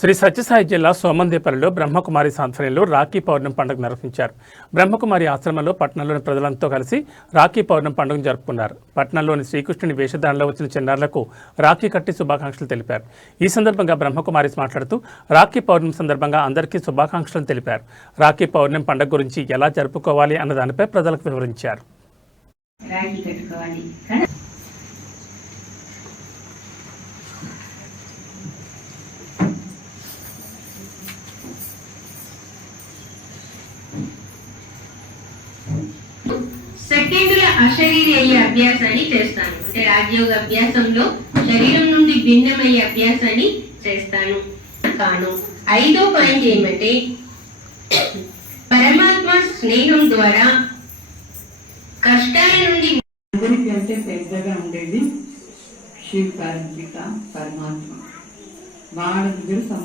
శ్రీ సత్యసాయి జిల్లా సోమందేపల్లిలో బ్రహ్మకుమారి సాధ్వర్యంలో రాఖీ పౌర్ణమి పండుగ నిర్వహించారు. బ్రహ్మకుమారి ఆశ్రమంలో పట్టణంలోని ప్రజలంతో కలిసి రాఖీ పౌర్ణమి పండుగను జరుపుకున్నారు. పట్టణంలోని శ్రీకృష్ణుని వేషధారణలో వచ్చిన చిన్నారులకు రాఖీ కట్టి శుభాకాంక్షలు తెలిపారు. ఈ సందర్భంగా బ్రహ్మకుమారి మాట్లాడుతూ రాఖీ పౌర్ణమి సందర్భంగా అందరికీ శుభాకాంక్షలు తెలిపారు. రాఖీ పౌర్ణమి పండుగ గురించి ఎలా జరుపుకోవాలి అన్న దానిపై ప్రజలకు వివరించారు. సెకండ్ల అశరీరి అయ్యే అభ్యాసాన్ని చేస్తాను. అంటే రాజయోగ అభ్యాసంలో శరీరం నుండి భిన్నమయ్యే అభ్యాసాన్ని చేస్తాను. కాను ఐదో పాయింట్ ఏమంటే పరమాత్మ స్నేహం ద్వారా కష్టాల నుండి అందరికంటే పెద్దగా ఉండేది శివ పరమాత్మ. వాళ్ళ దగ్గర సమ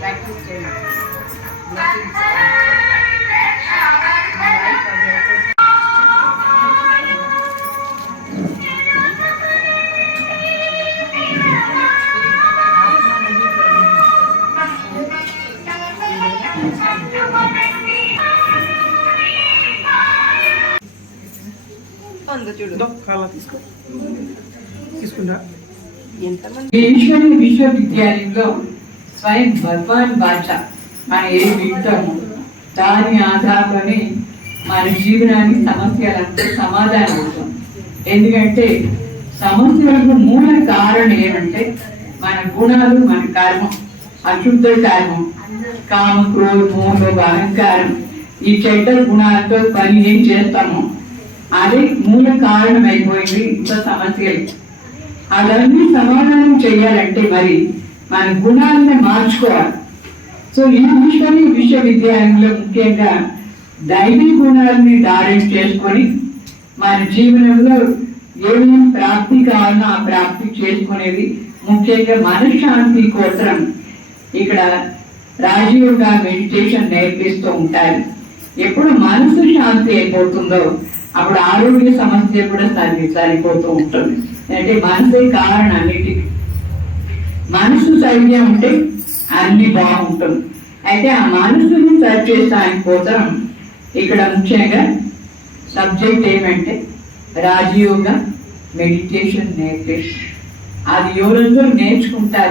ప్రాక్టీస్ చేయండి Blessings. My life of your first Eshwari విశ్వవిద్యాలయంలో స్వయం భగవాన్ భాష. మనం ఏం వింటాము దాని ఆధారంలోనే మన జీవనాన్ని సమస్యలంతా సమాధానం అవుతుంది ఎందుకంటే సమస్యలకు మూల కారణం ఏమంటే మన గుణాలు మన కర్మ అశుద్ధ కర్మం కామ క్రోధ మోహ అహంకారం ఈ చెడ్డ గుణాలతో పని ఏం చేస్తామో అదే మూల కారణం అయిపోయింది ఇంత సమస్యలు. అవన్నీ సమాధానం చేయాలంటే మరి మన గుణాలను మార్చుకోవాలి. సో ఈ ఈశ్వరి విశ్వవిద్యాలయంలో ముఖ్యంగా దైవీ గుణాలని ధారణ చేసుకొని మన జీవనంలో ఏమేమి ప్రాప్తి కావాలో ఆ ప్రాప్తి చేసుకునేది ముఖ్యంగా మనశ్శాంతి కోసం ఇక్కడ రాజీవ్గా మెడిటేషన్ నేర్పిస్తూ ఉంటారు. ఎప్పుడు మనసు శాంతి అయిపోతుందో అప్పుడు ఆరోగ్య సమస్య కూడా సరి సరిపోతూ ఉంటుంది. అంటే మనసే కారణం అన్నిటికీ. మనసు సరిగ్గా ఉంటే అన్ని బాగుంటుంది. అయితే ఆ మనసుని సరి చేయడానికి కోసం ఇక్కడ ముఖ్యంగా సబ్జెక్ట్ ఏమంటే రాజయోగ మెడిటేషన్ నేర్పే అది ఎవరెందరూ నేర్చుకుంటారు.